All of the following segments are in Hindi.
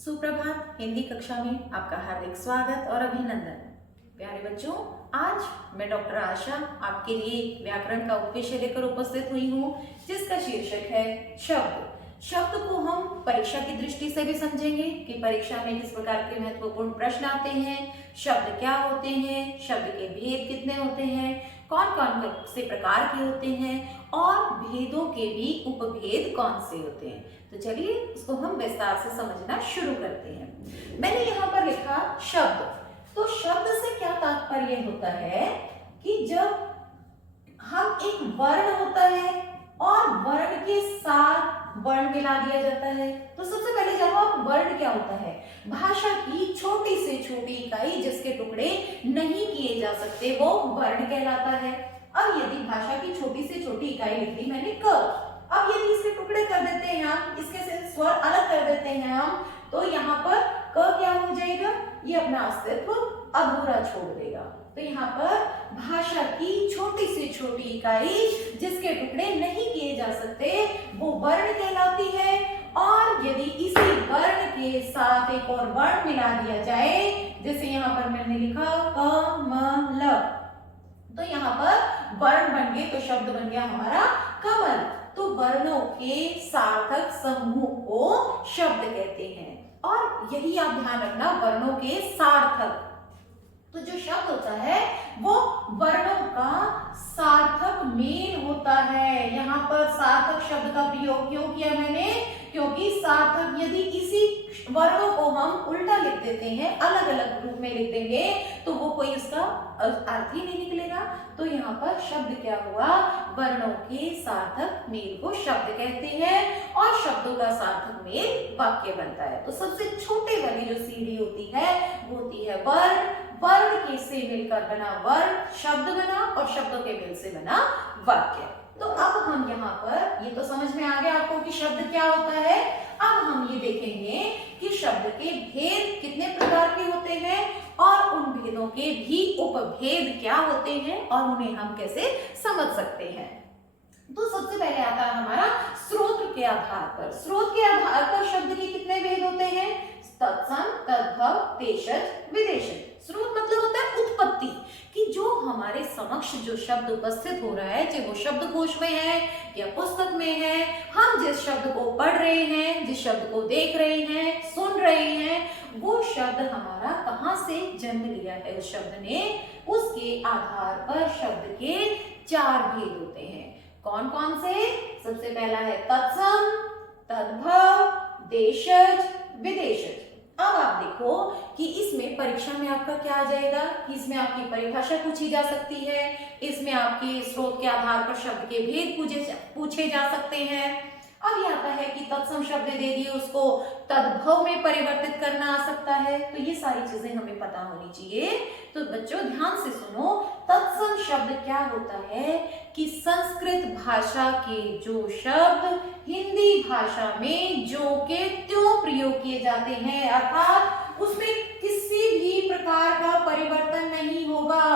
सुप्रभात। हिंदी कक्षा में आपका हार्दिक स्वागत और अभिनंदन। प्यारे बच्चों, आज मैं डॉक्टर आशा आपके लिए व्याकरण का उपविषय लेकर उपस्थित हुई हूँ, जिसका शीर्षक है शब्द। शब्द को हम परीक्षा की दृष्टि से भी समझेंगे कि परीक्षा में किस प्रकार के महत्वपूर्ण प्रश्न आते हैं, शब्द क्या होते हैं, शब्द के भेद कितने होते हैं, कौन कौन से प्रकार के होते हैं और भेदों के भी उपभेद कौन से होते हैं। तो चलिए इसको हम विस्तार से समझना शुरू करते हैं। मैंने यहाँ पर लिखा शब्द। तो शब्द से क्या तात्पर्य होता है कि जब हम एक वर्ण होता है और वर्ण के साथ वर्ण मिला दिया जाता है। तो सबसे पहले जब वर्ण क्या होता है, भाषा की छोटी से छोटी इकाई जिसके टुकड़े नहीं किए जा सकते वो वर्ण कहलाता है। अब यदि भाषा की छोटी से छोटी इकाई लिख दी मैंने क, अब यदि इसके टुकड़े कर देते हैं हम, इसके से स्वर अलग कर देते हैं हम, तो यहाँ पर क क्या हो जाएगा, ये अपना अस्तित्व अधूरा छोड़ देगा। तो यहाँ पर भाषा की छोटी से छोटी इकाई जिसके टुकड़े नहीं किए जा सकते वो वर्ण कहलाती है। और यदि इसी वर्ण के साथ एक और वर्ण मिला दिया जाए, जैसे यहाँ पर मैंने लिखा कमल, तो यहाँ पर वर्ण बन गए तो शब्द बन गया हमारा कमल। तो वर्णों के सार्थक समूह को शब्द कहते हैं। और यही आप ध्यान रखना, वर्णों के सार्थक। तो जो शब्द होता है वो वर्णों का सार्थक मेल होता है। यहाँ पर सार्थक शब्द का प्रयोग क्यों किया मैंने, क्योंकि सार्थक यदि इसी वर्णों को हम उल्टा लिख देते हैं, अलग अलग रूप में लिख देंगे, तो वो कोई उसका अर्थ ही नहीं निकलेगा। तो यहाँ पर शब्द क्या हुआ, वर्णों के सार्थक मेल को शब्द कहते हैं और शब्दों का सार्थक मेल वाक्य बनता है। तो सबसे छोटे वाली जो सीढ़ी होती है वो होती है वर्ण। वर्ण के से मिलकर बना वर्ण, शब्द बना, और शब्दों के मेल से बना वाक्य। तो अब हम यहाँ पर, ये तो समझ में आ गया आपको कि शब्द क्या होता है। अब हम ये देखेंगे कि शब्द के भेद कितने प्रकार के होते हैं और उन भेदों के भी उपभेद क्या होते हैं और उन्हें हम कैसे समझ सकते हैं। तो सबसे पहले आता है हमारा स्रोत के आधार पर। स्रोत के आधार पर शब्द के कितने भेद होते हैं, तत्सम, तद्भव, देशज, विदेशज। स्रोत मतलब होता है उत्पत्ति, कि जो हमारे समक्ष जो शब्द उपस्थित हो रहा है, चाहे वो शब्दकोश में है या पुस्तक में है, हम जिस शब्द को पढ़ रहे हैं, जिस शब्द को देख रहे हैं, सुन रहे हैं, वो शब्द हमारा कहाँ से जन्म लिया है उस शब्द ने, उसके आधार पर शब्द के चार भेद होते हैं। कौन कौन से, सबसे पहला है तत्सम, तद्भव, देशज, विदेशज। अब आप देखो कि इसमें परीक्षा में आपका क्या आ जाएगा कि इसमें आपकी परिभाषा पूछी जा सकती है, इसमें आपके स्रोत के आधार पर शब्द के भेद पूछे जा सकते हैं। अब ये आता है कि तत्सम शब्द दे दिए, उसको तद्भव में परिवर्तित करना आ सकता है। तो ये सारी चीजें हमें पता होनी चाहिए। तो बच्चों ध्यान से सुनो, तत्सम शब्द क्या होता है कि संस्कृत भाषा के जो शब्द हिंदी भाषा में जो के त्यों प्रयोग किए जाते हैं, अर्थात उसमें किसी भी प्रकार का परिवर्तन नहीं होगा,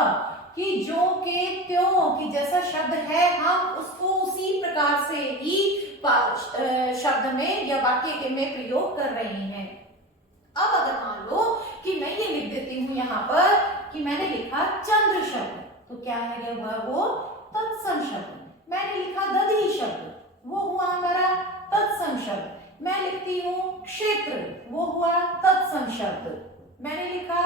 कि जो के त्यों, कि जैसा शब्द है हम उसको उसी प्रकार से ही शब्द में या वाक्य में प्रयोग कर रहे हैं। अब अगर मान लो कि मैं ये लिख देती हूँ यहाँ पर कि मैंने लिखा चंद्र शब्द, तो क्या है वो तत्सम शब्द। मैंने लिखा दधी शब्द, वो हुआ हमारा तत्सम शब्द। मैं लिखती हूँ क्षेत्र, वो हुआ तत्सम शब्द। मैंने लिखा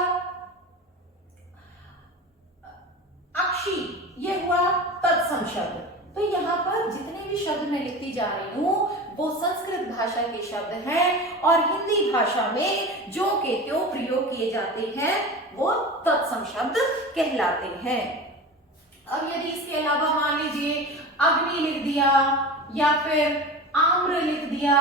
अक्षी, ये हुआ तत्सम शब्द। तो यहाँ पर जितने भी शब्द मैं लिखती जा रही हूँ वो संस्कृत भाषा के शब्द हैं और हिंदी भाषा में जो के त्यों प्रयोग किए जाते हैं वो तत्सम शब्द कहलाते हैं। अब यदि इसके अलावा मान लीजिए अग्नि लिख दिया या फिर आम्र लिख दिया,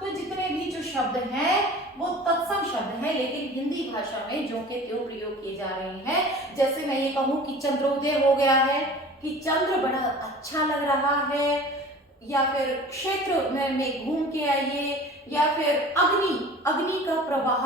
तो जितने भी जो शब्द हैं वो तत्सम शब्द है, लेकिन हिंदी भाषा में जो के त्यों प्रयोग किए जा रहे हैं। जैसे मैं ये कहूँ कि चंद्रोदय हो गया है, कि चंद्र बड़ा अच्छा लग रहा है, या फिर क्षेत्र में घूम के आइए, या फिर अग्नि का प्रवाह,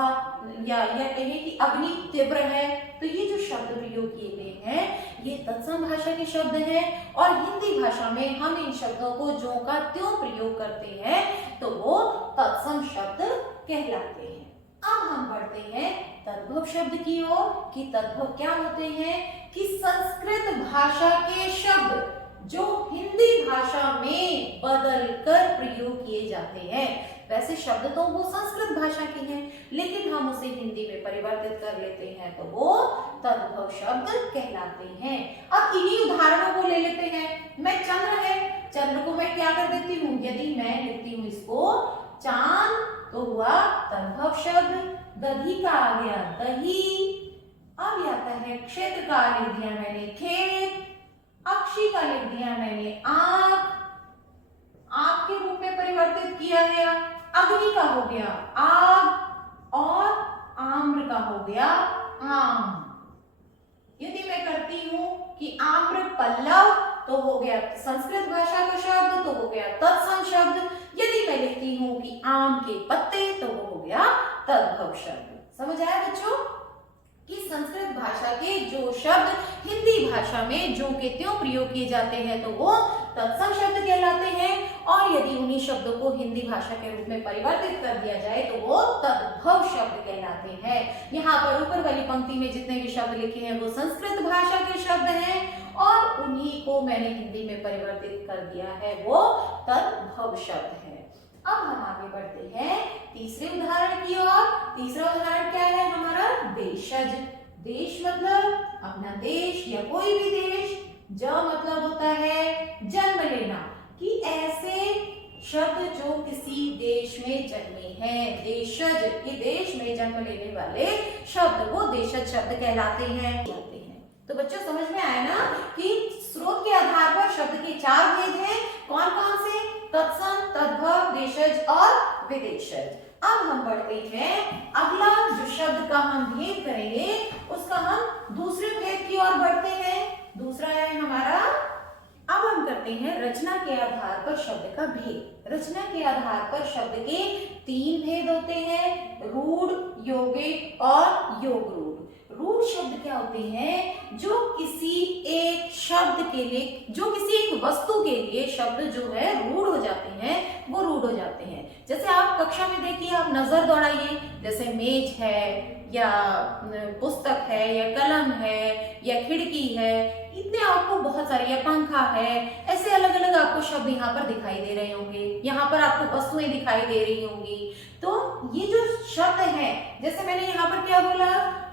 या कहें कि अग्नि तीव्र है। तो ये जो शब्द प्रयोग किए गए हैं ये तत्सम भाषा के शब्द हैं और हिंदी भाषा में हम इन शब्दों को जो का त्यों प्रयोग करते हैं तो वो तत्सम शब्द कहलाते हैं। अब हम बढ़ते हैं तद्भव शब्द की ओर कि तद्भव क्या होते हैं कि संस्कृत भाषा के शब्द जो हिंदी भाषा में बदलकर प्रयोग किए जाते हैं। वैसे शब्द तो वो संस्कृत भाषा के हैं, लेकिन हम उसे हिंदी में परिवर्तित कर लेते हैं तो वो तद्भव शब्द कहलाते हैं। अब इन्हीं उदाहरणों को ले लेते हैं। मैं चंद्र है, चंद्र को मैं क्या कर देती हूँ, यदि मैं लिखती हूँ इसको चांद तो हुआ तद्भव शब्द। दधी का आ गया दही। अब आता है क्षेत्र का लिख दिया मैंने खेत, अक्षी का लिख दिया मैंने आग, आग के रूप में परिवर्तित किया गया। अग्नि का हो गया आग और आम्र का हो गया आम। यदि मैं करती हूं कि आम्र पल्लव तो हो गया संस्कृत भाषा का शब्द, तो हो गया तत्सम शब्द। यदि मैं लिखती हूं कि आम के पत्ते तो वो हो गया तद्भव शब्द। समझ आया बच्चों कि संस्कृत भाषा के जो शब्द हिंदी भाषा में जो के त्यों प्रयोग किए जाते हैं तो वो तत्सम शब्द कहलाते हैं, और यदि उन्हीं शब्दों को हिंदी भाषा के रूप में परिवर्तित कर दिया जाए तो वो तद्भव शब्द कहलाते हैं। यहाँ पर ऊपर वाली पंक्ति में जितने भी शब्द लिखे हैं वो संस्कृत भाषा के शब्द हैं और उन्हीं को मैंने हिंदी में परिवर्तित कर दिया है, वो तद्भव शब्द है। अब हम आगे बढ़ते हैं तीसरे उदाहरण की ओर। तीसरा उदाहरण क्या है हमारा, देशज। देश मतलब अपना देश या कोई भी देश। ज मतलब होता है जन्म लेना, कि ऐसे शब्द जो किसी देश में जन्मे हैं। देशज के देश में जन्म लेने वाले शब्द वो देशज शब्द कहलाते हैं। तो बच्चों समझ में आया ना कि स्रोत के आधार पर शब्द के चार भेद हैं। कौन कौन से, तत्सम, तद्भव, देशज और विदेशज। अब हम बढ़ते हैं अगला जो शब्द का हम भेद करेंगे उसका हम दूसरे भेद की ओर बढ़ते हैं। दूसरा है हमारा, अब हम करते हैं रचना के आधार पर शब्द का भेद। रचना के आधार पर शब्द के तीन भेद होते हैं, रूढ़, यौगिक और योग रूढ़। रूढ़ शब्द क्या होते हैं, जो किसी एक शब्द के लिए, जो किसी एक वस्तु के लिए शब्द जो है रूढ़ हो जाते हैं, वो रूढ़ हो जाते हैं। जैसे आप कक्षा में देखिए, आप नजर दौड़ाइए, जैसे मेज है या पुस्तक है या कलम है या खिड़की है, इतने आपको बहुत सारे, या पंखा है, ऐसे अलग अलग आपको शब्द यहाँ पर दिखाई दे रहे होंगे। यहाँ पर आपको वस्तुएं दिखाई दे रही होंगी। तो ये जो शब्द है, जैसे मैंने यहाँ पर क्या बोला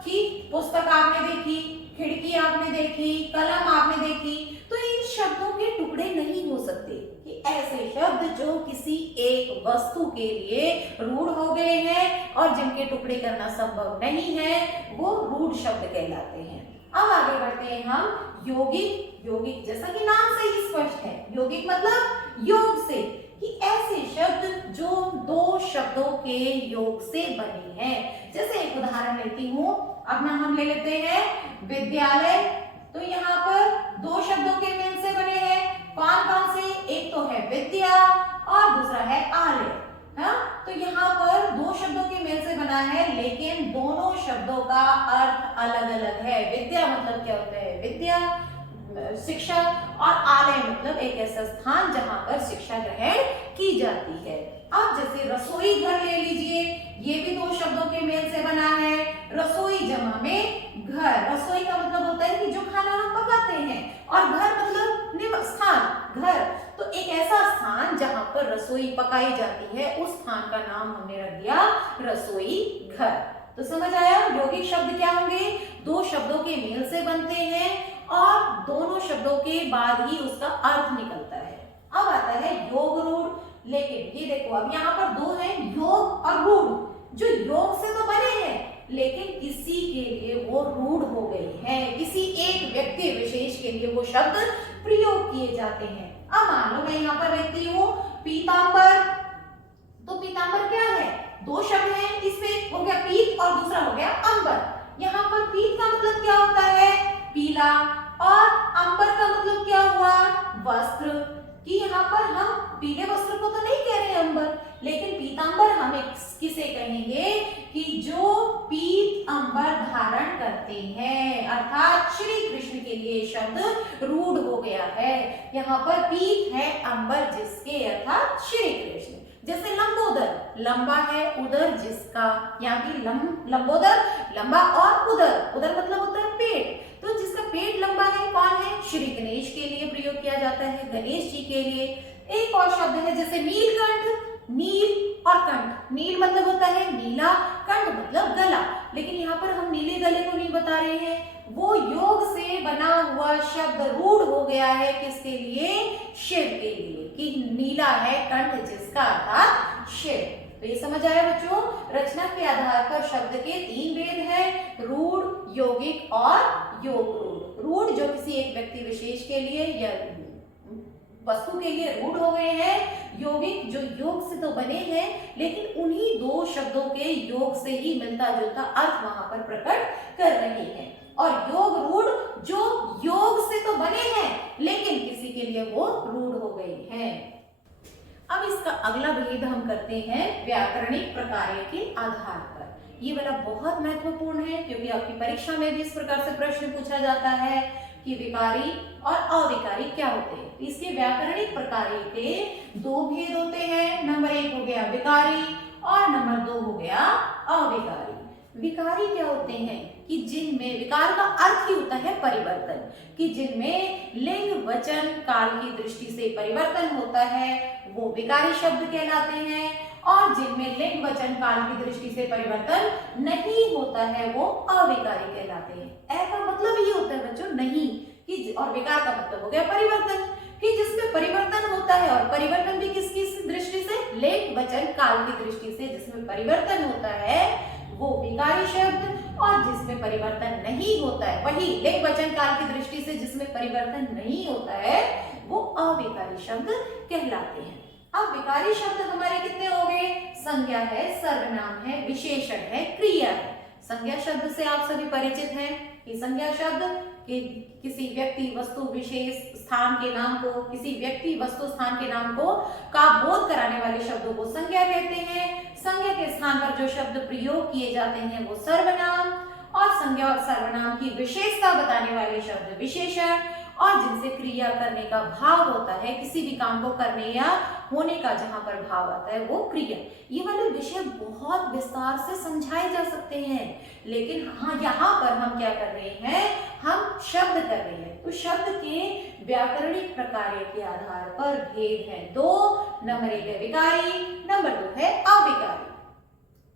कि पुस्तक आपने देखी, खिड़की आपने देखी, कलम आपने देखी, तो इन शब्दों के टुकड़े नहीं हो सकते। कि ऐसे शब्द जो किसी एक वस्तु के लिए रूढ़ हो गए हैं और जिनके टुकड़े करना संभव नहीं है, वो रूढ़ शब्द कहलाते हैं। अब आगे बढ़ते हैं हम यौगिक। यौगिक जैसा कि नाम से ही स्पष्ट है, यौगिक मतलब योग से, कि ऐसे शब्द जो दो शब्दों के योग से बने हैं। जैसे एक उदाहरण लेती हूँ, अपना हम ले लेते हैं विद्यालय। तो यहाँ पर दो शब्दों के मेल से बने हैं। कौन कौन से, एक तो है विद्या और दूसरा है आलय। हाँ, तो यहाँ पर दो शब्दों के मेल से बना है, लेकिन दोनों शब्दों का अर्थ अलग अलग है। विद्या मतलब क्या होता है, विद्या, शिक्षा, और आलय मतलब एक ऐसा स्थान जहां पर शिक्षा ग्रहण की जाती है। अब जैसे रसोई घर ले लीजिए, ये भी दो शब्दों के मेल से बना है। रसोई जमा में घर। रसोई का मतलब होता है कि जो खाना हम पकाते हैं, और घर मतलब स्थान, घर। तो एक ऐसा स्थान जहां पर रसोई पकाई जाती है, उस स्थान का नाम हमने रख दिया रसोई घर। तो समझ आया, यौगिक शब्द क्या होंगे, दो शब्दों के मेल से बनते हैं और दोनों शब्दों के बाद ही उसका अर्थ निकलता है। अब आता है योग रूढ़। लेकिन ये देखो, अब यहाँ पर दो हैं, योग और रूढ़। जो योग से तो बने हैं, लेकिन किसी के लिए वो रूढ़ हो गए हैं, किसी एक व्यक्ति विशेष के लिए वो शब्द प्रयोग किए जाते हैं। अब मान लो मैं यहाँ पर लिखती हूँ पीतांबर। तो पीतांबर क्या है, दो शब्द हैं, इसमें हो गया पीत और दूसरा हो गया अंबर। यहाँ पर पीत का मतलब क्या होता है, पीला, और अंबर का मतलब क्या हुआ, वस्त्र। कि यहाँ पर हम पीले वस्त्र को तो नहीं कह रहे अंबर, लेकिन पीतांबर हम किसे कहेंगे कि जो पीत अंबर धारण करते हैं, अर्थात श्री कृष्ण के लिए शब्द रूढ़ हो गया है। यहाँ पर पीत है अंबर जिसके, अर्थात श्री कृष्ण। जैसे लंबोदर, लंबा है उदर जिसका, यहाँ की लंबोदर, लंबा और उदर, उदर मतलब होता है पेट, तो जिसका पेट लंबा है कौन है, श्री गणेश के लिए प्रयोग किया जाता है, गणेश जी के लिए। एक और शब्द है जैसे नीलकंठ, नील और कंठ, नील मतलब होता है नीला, कंठ मतलब गला, लेकिन यहाँ पर हम नीले गले को नहीं बता रहे हैं, वो योग से बना हुआ शब्द रूढ़ हो गया है किसके लिए, शिव के लिए, कि नीला है कंठ जिसका अर्थात शिव। तो ये समझ आया बच्चों, रचना के आधार पर शब्द के 3 भेद हैं, रूढ़, यौगिक और योग रूढ़। रूढ़ जो किसी एक व्यक्ति विशेष के लिए या वस्तु के लिए रूढ़ हो गए हैं, यौगिक जो योग से तो बने हैं लेकिन उन्हीं 2 शब्दों के योग से ही मिलता जुलता अर्थ वहां पर प्रकट कर रहे हैं, और योग रूढ़ जो योग से तो बने हैं लेकिन किसी के लिए वो रूढ़ हो गए हैं। अब इसका अगला भेद हम करते हैं व्याकरणिक प्रकार्य के आधार पर। ये वाला बहुत महत्वपूर्ण है क्योंकि आपकी परीक्षा में भी इस प्रकार से प्रश्न पूछा जाता है कि विकारी और अविकारी क्या होते हैं। इसके व्याकरणिक प्रकार्य के 2 भेद होते हैं, नंबर 1 हो गया विकारी और नंबर 2 हो गया अविकारी। विकारी क्या होते हैं कि जिनमें, विकार का अर्थ ही होता है परिवर्तन, कि जिनमें लिंग वचन काल की दृष्टि से परिवर्तन होता है वो विकारी शब्द कहलाते हैं, और जिनमें लिंग वचन काल की दृष्टि से परिवर्तन नहीं होता है वो अविकारी कहलाते हैं। ऐ का मतलब ये होता है बच्चों नहीं, कि और विकार का मतलब हो गया परिवर्तन, कि जिसमें परिवर्तन होता है, और परिवर्तन भी किसकी दृष्टि से, लिंग वचन काल की दृष्टि से जिसमें परिवर्तन होता है वो विकारी शब्द, और जिसमें परिवर्तन नहीं होता है वही लिंग वचन काल की दृष्टि से जिसमें परिवर्तन नहीं होता है वो अविकारी शब्द कहलाते हैं। अब विकारी शब्द हमारे कितने हो गए, संज्ञा है, सर्वनाम है, विशेषण है, क्रिया है। संज्ञा शब्द से आप सभी परिचित हैं कि संज्ञा शब्द कि किसी व्यक्ति वस्तु विशेष स्थान के नाम को, किसी व्यक्ति वस्तु स्थान के नाम को का बोध कराने वाले शब्दों को संज्ञा कहते हैं। संज्ञा के स्थान पर जो शब्द प्रयोग किए जाते हैं वो सर्वनाम, और संज्ञा और सर्वनाम की विशेषता बताने वाले शब्द विशेषण, और जिनसे क्रिया करने का भाव होता है, किसी भी काम को करने या होने का जहां पर भाव आता है वो क्रिया। ये वाले विषय बहुत विस्तार से समझाए जा सकते हैं, लेकिन हाँ यहाँ पर हम क्या कर रहे हैं, हम शब्द कर रहे हैं। तो शब्द के व्याकरणिक प्रकार्य के आधार पर भेद है 2, नंबर 1 है विकारी, नंबर 2 है अविकारी।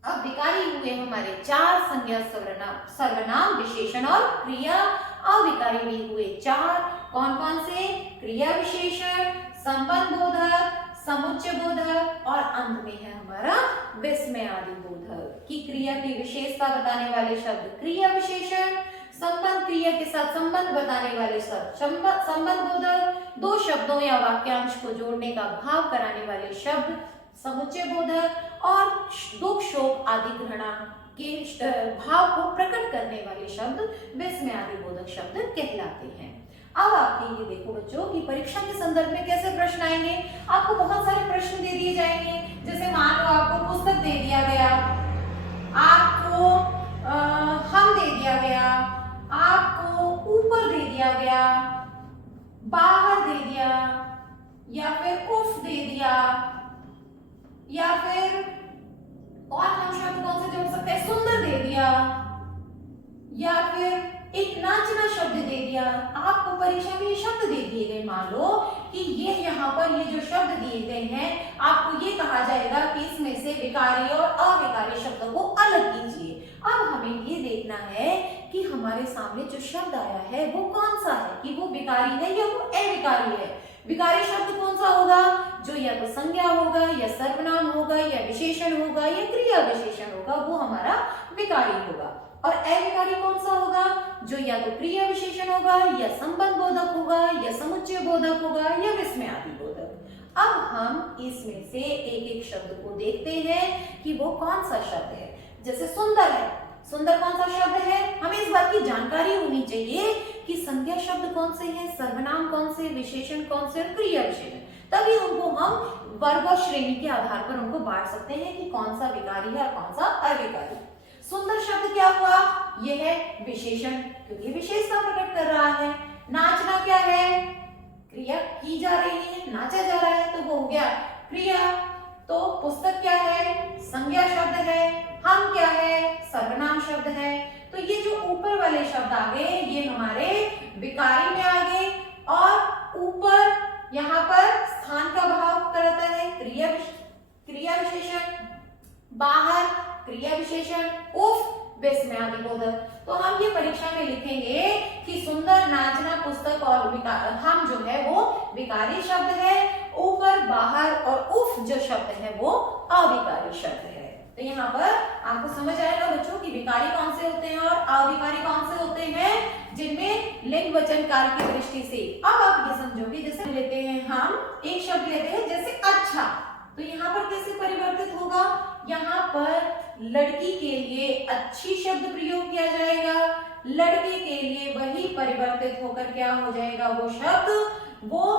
अब विकारी हुए हमारे 4 संज्ञा, सर्वनाम, विशेषण और क्रिया। अविकारी भी हुए 4, कौन कौन से, क्रिया विशेषण, संबंध बोधक, समुच्चय बोधक, और अंत में है हमारा विस्मय आदि बोधक। कि क्रिया की विशेषता बताने वाले शब्द क्रिया विशेषण, संबंध, क्रिया के साथ संबंध बताने वाले शब्द संबंध बोधक, 2 शब्दों या वाक्यांश को जोड़ने का भाव कराने वाले शब्द समुच्चय बोधक, और दुख शोक आदि घृणा के भाव को प्रकट करने वाले शब्द विस्मय आदि बोधक शब्द कहलाते हैं। अब आपके ये देखो बच्चों कि परीक्षा के संदर्भ में कैसे प्रश्न आएंगे। आपको बहुत सारे प्रश्न दे दिए जाएंगे, जैसे मान लो आपको पुस्तक दे दिया गया, आपको हम दे दिया गया, आपको ऊपर दे दिया गया, बाहर दे दिया, या फिर उफ दे दिया, या फिर और हम शब्द कौन से जोड़ सकते हैं, सुंदर दे दिया, या फिर एक नाचना शब्द दे दिया। आपको परीक्षा में ये शब्द दे दिए गए, मान लो कि ये यहाँ पर ये जो शब्द दिए गए हैं, आपको ये कहा जाएगा कि इसमें से विकारी और अविकारी शब्दों को अलग कीजिए। अब हमें ये देखना है कि हमारे सामने जो शब्द आया है वो कौन सा है, कि वो विकारी है या वो अविकारी है। विकारी शब्द कौन सा होगा, जो या तो संज्ञा होगा, या सर्वनाम होगा, या विशेषण होगा, या क्रिया विशेषण होगा, वो हमारा विकारी होगा। और अविकारी कौन सा होगा, जो या तो क्रिया विशेषण होगा, या संबंध बोधक होगा, या समुच्चय बोधक होगा, या विस्मय आदि बोधक। अब हम इसमें से एक एक शब्द को देखते हैं कि वो कौन सा शब्द है। जैसे सुंदर है, सुंदर कौन सा शब्द है, हमें इस बात की जानकारी होनी चाहिए कि संज्ञा शब्द कौन से हैं, सर्वनाम कौन से, विशेषण कौन से, क्रिया विशेषण, तभी उनको हम वर्ग और श्रेणी के आधार पर उनको बांट सकते हैं कि कौन सा विकारी है और कौन सा अविकारी। सुंदर शब्द क्या हुआ, यह है विशेषण, क्योंकि विशेषता प्रकट कर रहा है। नाचना क्या है, क्रिया की जा रही है, नाचा जा रहा है, तो वो हो गया क्रिया। तो पुस्तक क्या है? संज्ञा शब्द है। हम क्या है? सर्वनाम शब्द है। तो ये जो ऊपर वाले शब्द आ गए ये हमारे विकारी में आ गए, और ऊपर यहाँ पर स्थान का भाव करता है क्रिया विशेषण, बाहर क्रिया विशेषण, उफ बेस में आगे बोधक। तो हम ये परीक्षा में लिखेंगे कि सुंदर, नाचना, पुस्तक और हम जो है वो विकारी शब्द है, ऊपर, बाहर और उफ जो शब्द है वो अविकारी शब्द है। तो यहाँ पर आपको समझ आएगा बच्चों कि विकारी कौन से होते हैं और अविकारी कौन से होते हैं, जिनमें लिंग वचन काल की दृष्टि से। अब आप ये समझोगे, जैसे लेते हैं हम एक शब्द लेते हैं जैसे अच्छा, तो यहाँ पर कैसे परिवर्तित होगा? यहाँ पर लड़की के लिए अच्छी शब्द प्रयोग किया जाएगा, लड़के के लिए वही परिवर्तित होकर क्या हो जाएगा? वो शब्द वो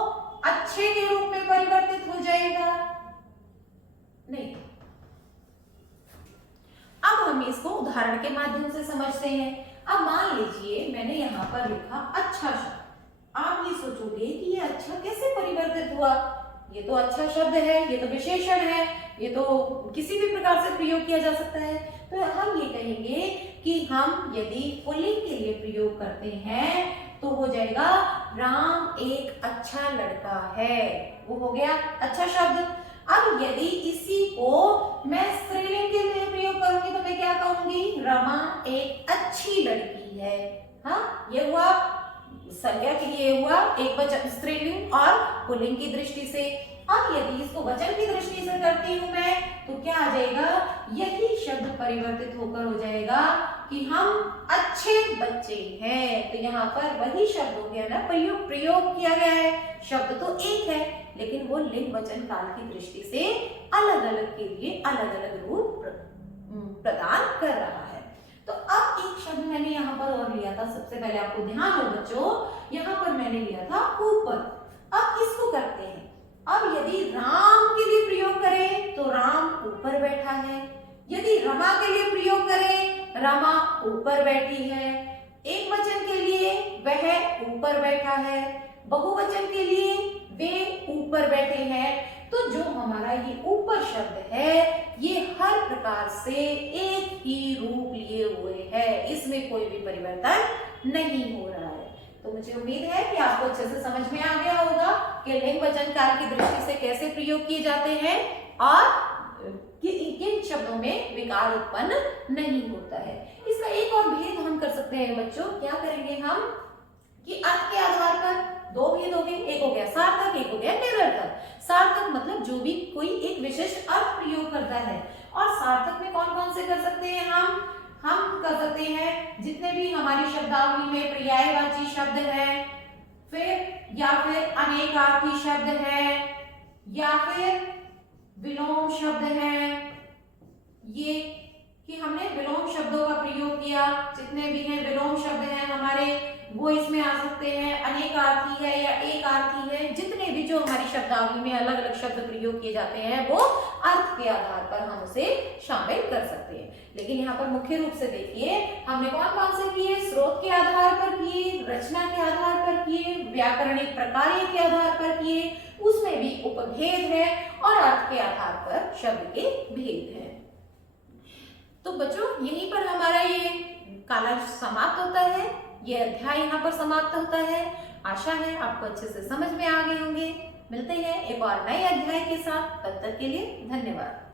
अच्छे के रूप में परिवर्तित हो जाएगा। नहीं, अब हम इसको उदाहरण के माध्यम से समझते हैं। अब मान लीजिए मैंने यहाँ पर लिखा अच्छा शब्द, आप ये सोचोगे कि ये अच्छा कैसे परिवर्तित हुआ? ये तो अच्छा शब्द है, ये तो विशेषण है, ये तो किसी भी प्रकार से प्रयोग किया जा सकता है। तो हम ये कहेंगे कि हम यदि पुल्लिंग के लिए प्रयोग करते हैं तो हो जाएगा राम एक अच्छा लड़का है, वो हो गया अच्छा शब्द। अब यदि इसी को मैं स्त्रीलिंग के लिए प्रयोग करूंगी तो मैं क्या कहूंगी? रमा एक अच्छी लड़की है। हाँ, ये हुआ संज्ञा के लिए, हुआ एक वचन स्त्रीलिंग और पुल्लिंग की दृष्टि से। अब यदि इसको वचन की दृष्टि से करती हूं मैं तो क्या आ जाएगा? यही शब्द परिवर्तित होकर हो जाएगा कि हम अच्छे बच्चे हैं। तो यहाँ पर वही शब्द हो गया ना, प्रयोग किया गया है। शब्द तो एक है लेकिन वो लिंग वचन काल की दृष्टि से अलग अलग के लिए अलग अलग रूप प्रदान कर रहा है। तो अब एक शब्द मैंने यहाँ पर और लिया था, सबसे पहले आपको ध्यान हो बच्चों, यहाँ पर मैंने लिया था ऊपर। अब इसको करते हैं। अब यदि राम के लिए प्रयोग करें तो राम ऊपर बैठा है, यदि रमा के लिए प्रयोग करें रमा ऊपर बैठी है, एक वचन के लिए वह ऊपर बैठा है, बहुवचन के लिए वे ऊपर बैठे हैं। तो जो हमारा ये ऊपर शब्द है ये हर प्रकार से एक ही रूप लिए हुए है, इसमें कोई भी परिवर्तन नहीं हो रहा है। तो मुझे उम्मीद है कि आपको अच्छे से समझ में आ गया होगा कि लिंग वचन काल की दृष्टि से कैसे प्रयोग किए जाते हैं और किन शब्दों में विकार उत्पन्न नहीं होता है। इसका एक और भेद हम कर सकते हैं बच्चों। क्या करेंगे हम कि अर्थ के आधार पर दो भेद हो गए, एक हो गया सार्थक, एक हो गया निरर्थक। सार्थक मतलब जो भी कोई एक विशेष अर्थ प्रयोग करता है, और सार्थक में कौन कौन से कर सकते हैं हम कर सकते हैं जितने भी हमारी शब्दावली में पर्यायवाची शब्द है, फिर या फिर अनेकार्थी शब्द है, या फिर विलोम शब्द है। ये कि हमने विलोम शब्दों का प्रयोग किया, जितने भी हैं विलोम शब्द हैं हमारे वो इसमें आ सकते हैं। अनेकार्थी है या एक आर्थी है, जितने भी जो हमारी शब्दावली में अलग अलग शब्द प्रयोग किए जाते हैं वो अर्थ के आधार पर हम उसे शामिल कर सकते हैं। लेकिन यहाँ पर मुख्य रूप से देखिए हमने कौन कौन से किए? स्रोत के आधार पर किए, रचना के आधार पर किए, व्याकरणिक प्रकार्य के आधार पर किए, उसमें भी उपभेद है, और अर्थ के आधार पर शब्द के भेद है। तो बच्चों यहीं पर हमारा ये कालज समाप्त होता है, ये अध्याय यहाँ पर समाप्त होता है। आशा है आपको अच्छे से समझ में आ गए होंगे। मिलते हैं एक और नए अध्याय के साथ, तब तक के लिए धन्यवाद।